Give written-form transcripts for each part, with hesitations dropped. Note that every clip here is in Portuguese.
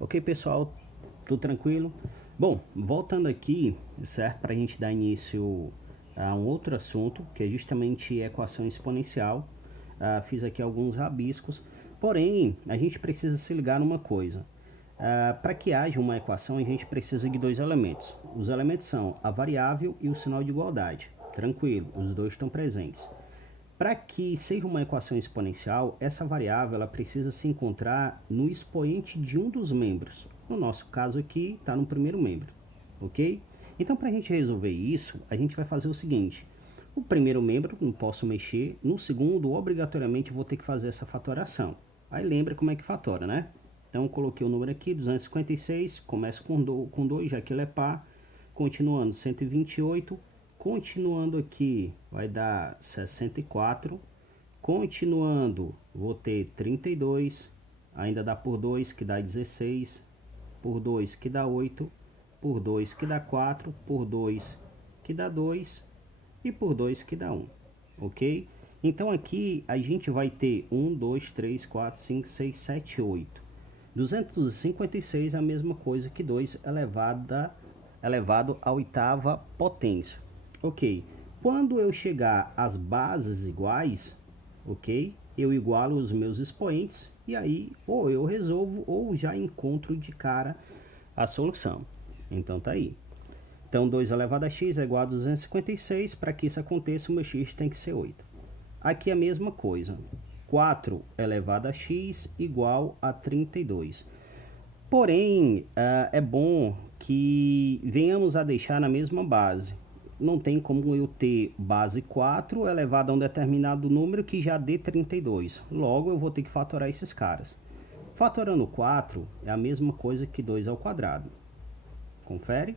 Ok, pessoal, tudo tranquilo? Bom, voltando aqui, certo, para a gente dar início a um outro assunto, que é justamente equação exponencial. Fiz aqui alguns rabiscos, porém, a gente precisa se ligar numa coisa. Para que haja uma equação, a gente precisa de dois elementos. Os elementos são a variável e o sinal de igualdade. Tranquilo, os dois estão presentes. Para que seja uma equação exponencial, essa variável ela precisa se encontrar no expoente de um dos membros. No nosso caso aqui, está no primeiro membro, ok? Então, para a gente resolver isso, a gente vai fazer o seguinte. O primeiro membro, não posso mexer. No segundo, obrigatoriamente, vou ter que fazer essa fatoração. Aí lembra como é que fatora, né? Então, eu coloquei o número aqui, 256, começo com 2, já que ele é par. Continuando, 128. Continuando aqui, vai dar 64. Continuando, vou ter 32. Ainda dá por 2, que dá 16. Por 2, que dá 8. Por 2, que dá 4. Por 2, que dá 2. E por 2, que dá 1. Ok? Então aqui a gente vai ter 1, 2, 3, 4, 5, 6, 7, 8. 256 é a mesma coisa que 2 elevado à oitava potência. Ok, quando eu chegar às bases iguais, ok, eu igualo os meus expoentes e aí ou eu resolvo ou já encontro de cara a solução. Então tá aí. Então 2 elevado a x é igual a 256. Para que isso aconteça, o meu x tem que ser 8. Aqui a mesma coisa. 4 elevado a x igual a 32. Porém, é bom que venhamos a deixar na mesma base. Não tem como eu ter base 4 elevado a um determinado número que já dê 32. Logo, eu vou ter que fatorar esses caras. Fatorando 4 é a mesma coisa que 2 ao quadrado. Confere?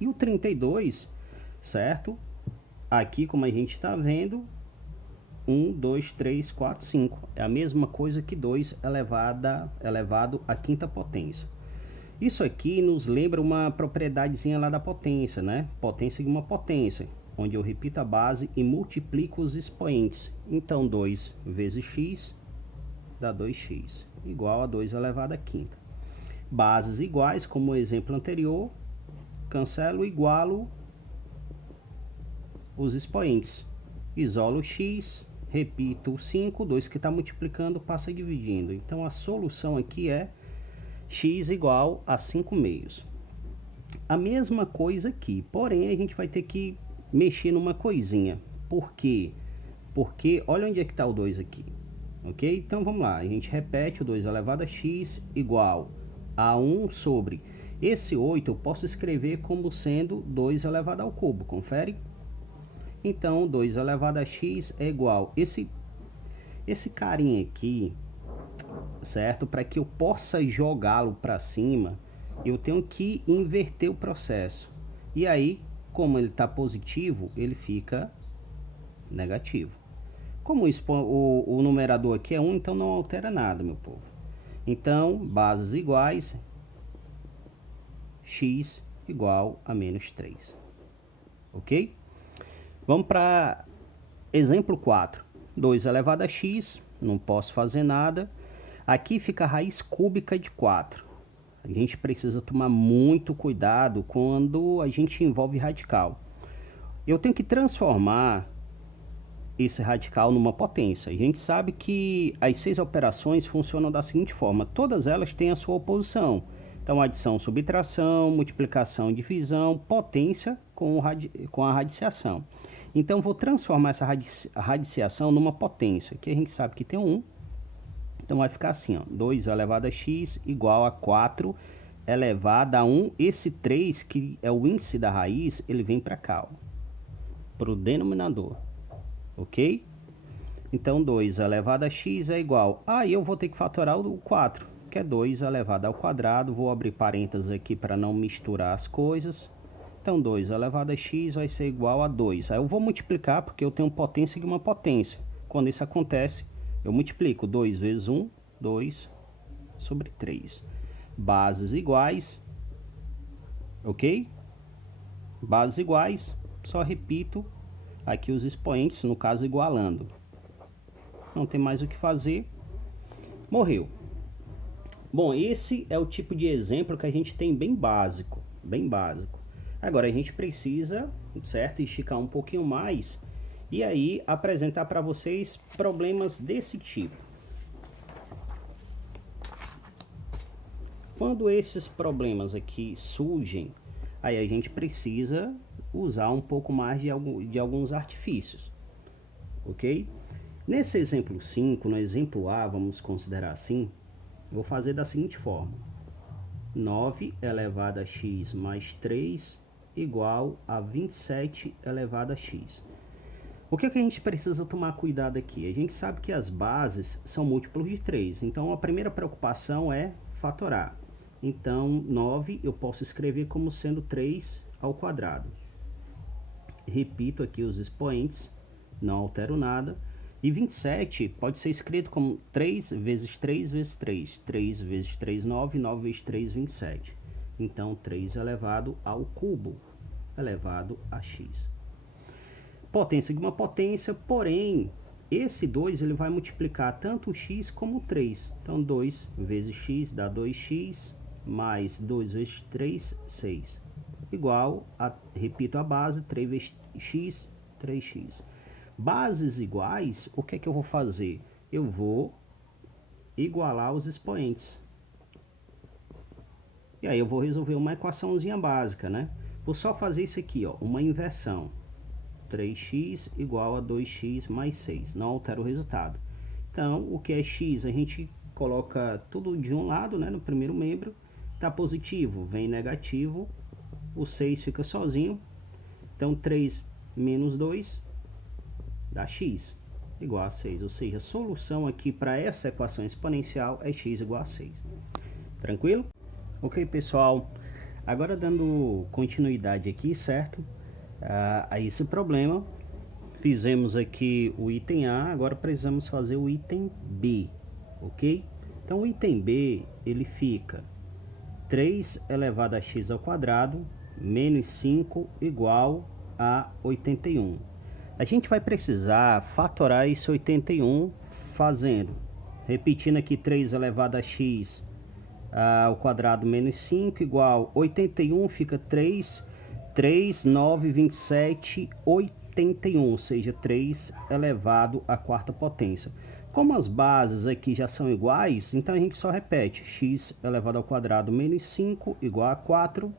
E o 32, certo? Aqui, como a gente está vendo, 1, 2, 3, 4, 5. É a mesma coisa que 2 elevado à quinta potência. Isso aqui nos lembra uma propriedadezinha lá da potência, né? Potência de uma potência, onde eu repito a base e multiplico os expoentes. Então, 2 vezes x dá 2x, igual a 2 elevado à quinta. Bases iguais, como o exemplo anterior, cancelo, igualo os expoentes. Isolo x, repito 5, 2 que está multiplicando, passa dividindo. Então, a solução aqui é x igual a 5 meios. A mesma coisa aqui, porém a gente vai ter que mexer numa coisinha. Por quê? Porque olha onde é que está o 2 aqui. Ok? Então vamos lá, a gente repete o 2 elevado a x igual a 1 sobre. Esse 8 eu posso escrever como sendo 2 elevado ao cubo, confere? Então 2 elevado a x é igual. Esse carinha aqui, certo? Para que eu possa jogá-lo para cima, eu tenho que inverter o processo. E aí, como ele está positivo, ele fica negativo. Como o numerador aqui é 1, então não altera nada, meu povo. Então, bases iguais, x igual a menos 3. Ok? Vamos para exemplo 4. 2 elevado a x, não posso fazer nada. Aqui fica a raiz cúbica de 4. A gente precisa tomar muito cuidado quando a gente envolve radical. Eu tenho que transformar esse radical numa potência. A gente sabe que as 6 operações funcionam da seguinte forma. Todas elas têm a sua oposição. Então, adição, subtração, multiplicação, divisão, potência com a radiciação. Então, vou transformar essa radiciação numa potência, que a gente sabe que tem 1. Então vai ficar assim, ó, 2 elevado a x igual a 4 elevado a 1. Esse 3, que é o índice da raiz, ele vem para cá, para o denominador. Ok? Então 2 elevado a x é igual. Aí eu vou ter que fatorar o 4, que é 2 elevado ao quadrado. Vou abrir parênteses aqui para não misturar as coisas. Então 2 elevado a x vai ser igual a 2. Aí eu vou multiplicar, porque eu tenho potência de uma potência. Quando isso acontece, eu multiplico 2 vezes 1, 2 sobre 3. Bases iguais, ok? Bases iguais, só repito aqui os expoentes, no caso igualando. Não tem mais o que fazer, morreu. Bom, esse é o tipo de exemplo que a gente tem bem básico, bem básico. Agora a gente precisa, certo, esticar um pouquinho mais e aí apresentar para vocês problemas desse tipo. Quando esses problemas aqui surgem, aí a gente precisa usar um pouco mais de alguns artifícios, ok? Nesse exemplo 5, no exemplo A, vamos considerar assim, vou fazer da seguinte forma: 9 elevado a x mais 3 igual a 27 elevado a x. O que a gente precisa tomar cuidado aqui? A gente sabe que as bases são múltiplos de 3, então a primeira preocupação é fatorar. Então, 9 eu posso escrever como sendo 3 ao quadrado. Repito aqui os expoentes, não altero nada. E 27 pode ser escrito como 3 vezes 3 vezes 3. 3 vezes 3, 9. 9 vezes 3, 27. Então, 3 elevado ao cubo, elevado a x. Potência de uma potência, porém, esse 2 ele vai multiplicar tanto o x como o 3. Então, 2 vezes x dá 2x, mais 2 vezes 3, 6. Igual a, repito a base, 3 vezes x, 3x. Bases iguais, o que é que eu vou fazer? Eu vou igualar os expoentes. E aí eu vou resolver uma equaçãozinha básica, né? Vou só fazer isso aqui, ó, uma inversão. 3x igual a 2x mais 6. Não altera o resultado. Então, o que é x? A gente coloca tudo de um lado, né? No primeiro membro. Está positivo, vem negativo. O 6 fica sozinho. Então, 3 menos 2 dá x igual a 6. Ou seja, a solução aqui para essa equação exponencial é x igual a 6. Tranquilo? Ok, pessoal. Agora, dando continuidade aqui, certo? A esse problema, fizemos aqui o item A, agora precisamos fazer o item B, ok? Então, o item B, ele fica 3 elevado a x ao quadrado menos 5 igual a 81. A gente vai precisar fatorar esse 81 fazendo, repetindo aqui 3 elevado a x ao quadrado menos 5 igual 81, fica 3, 9, 27, 81, ou seja, 3 elevado à quarta potência. Como as bases aqui já são iguais, então a gente só repete, x elevado ao quadrado menos 5 igual a 4,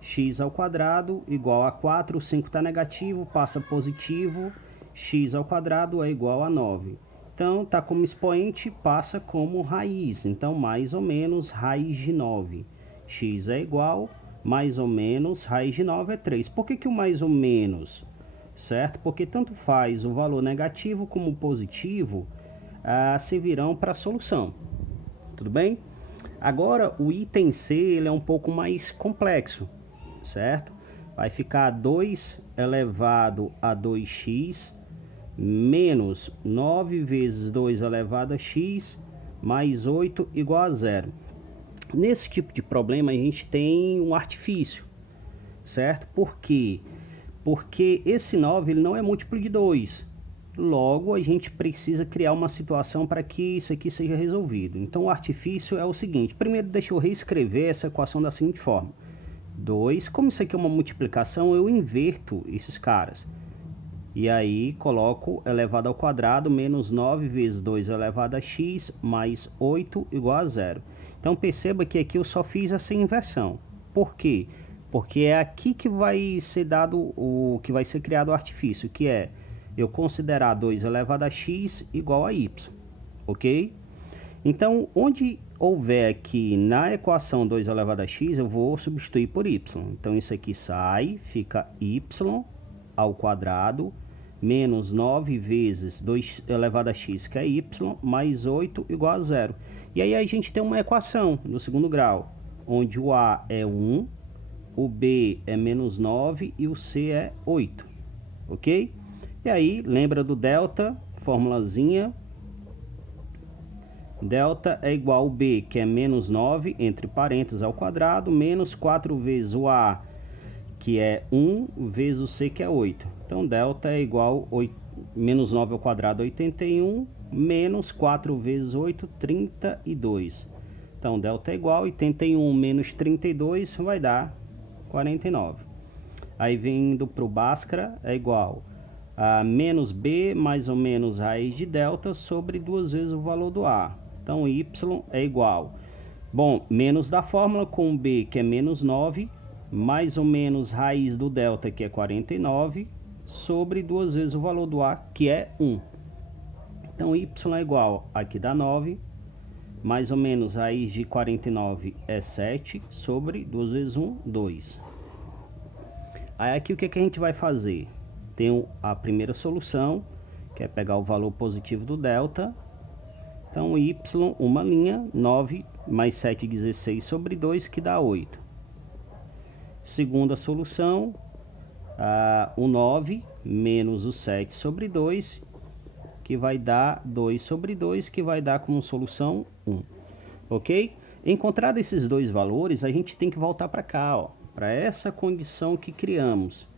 x ao quadrado igual a 4, o 5 está negativo, passa positivo, x ao quadrado é igual a 9. Então, está como expoente, passa como raiz. Então, mais ou menos, raiz de 9. X é igual, mais ou menos, raiz de 9 é 3. Por que o mais ou menos? Certo? Porque tanto faz o valor negativo como o positivo servirão para a solução. Tudo bem? Agora, o item C ele é um pouco mais complexo. Certo? Vai ficar 2 elevado a 2x menos 9 vezes 2 elevado a x mais 8 igual a 0. Nesse tipo de problema a gente tem um artifício, certo? Por quê? Porque esse 9 ele não é múltiplo de 2. Logo, a gente precisa criar uma situação para que isso aqui seja resolvido. Então, o artifício é o seguinte. Primeiro, deixa eu reescrever essa equação da seguinte forma. 2, como isso aqui é uma multiplicação, eu inverto esses caras. E aí, coloco elevado ao quadrado menos 9 vezes 2 elevado a x mais 8 igual a 0. Então, perceba que aqui eu só fiz essa inversão. Por quê? Porque é aqui que vai ser dado que vai ser criado o artifício, que é eu considerar 2 elevado a x igual a y, ok? Então, onde houver aqui na equação 2 elevado a x, eu vou substituir por y. Então, isso aqui sai, fica y ao quadrado menos 9 vezes 2 elevado a x, que é y, mais 8 igual a 0. E aí a gente tem uma equação no segundo grau, onde o a é 1, o b é menos 9 e o c é 8, ok? E aí, lembra do delta, formulazinha. Delta é igual ao b, que é menos 9, entre parênteses ao quadrado, menos 4 vezes o a, que é 1, vezes o c, que é 8. Então, delta é igual a menos 9 ao quadrado, 81, menos 4 vezes 8, 32. Então, delta é igual, 81 menos 32 vai dar 49. Aí, vindo para o Bhaskara, é igual a menos B mais ou menos raiz de delta sobre 2 vezes o valor do A. Então, y é igual, bom, menos da fórmula com B, que é menos 9, mais ou menos raiz do delta, que é 49, sobre 2 vezes o valor do A, que é 1. Então, y é igual, aqui dá 9, mais ou menos raiz de 49 é 7, sobre 2 vezes 1, 2. Aí aqui o que a gente vai fazer? Tem a primeira solução, que é pegar o valor positivo do delta. Então, y, uma linha, 9 mais 7, 16 sobre 2, que dá 8. Segunda solução, o 9 menos o 7 sobre 2, que vai dar 2 sobre 2, que vai dar como solução 1. Ok? Encontrado esses dois valores, a gente tem que voltar para cá, ó, para essa condição que criamos,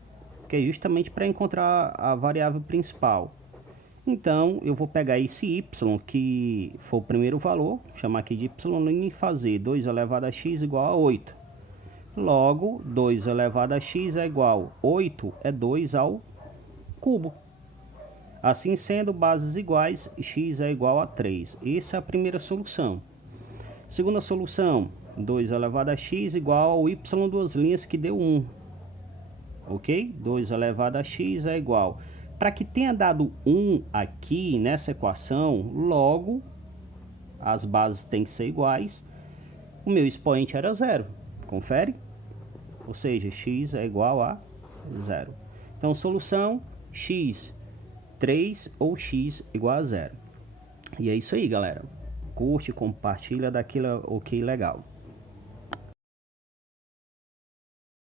que é justamente para encontrar a variável principal. Então, eu vou pegar esse y, que foi o primeiro valor, chamar aqui de y, e fazer 2 elevado a x igual a 8. Logo, 2 elevado a x é igual a 8, é 2 ao cubo. Assim sendo, bases iguais, x é igual a 3. Essa é a primeira solução. Segunda solução, 2 elevado a x igual ao y, duas linhas, que deu 1. Ok? 2 elevado a x é igual. Para que tenha dado 1 aqui nessa equação, logo as bases têm que ser iguais. O meu expoente era 0. Confere? Ou seja, x é igual a 0. Então, solução x 3 ou x igual a 0. E é isso aí, galera. Curte, compartilha, daquilo ok legal.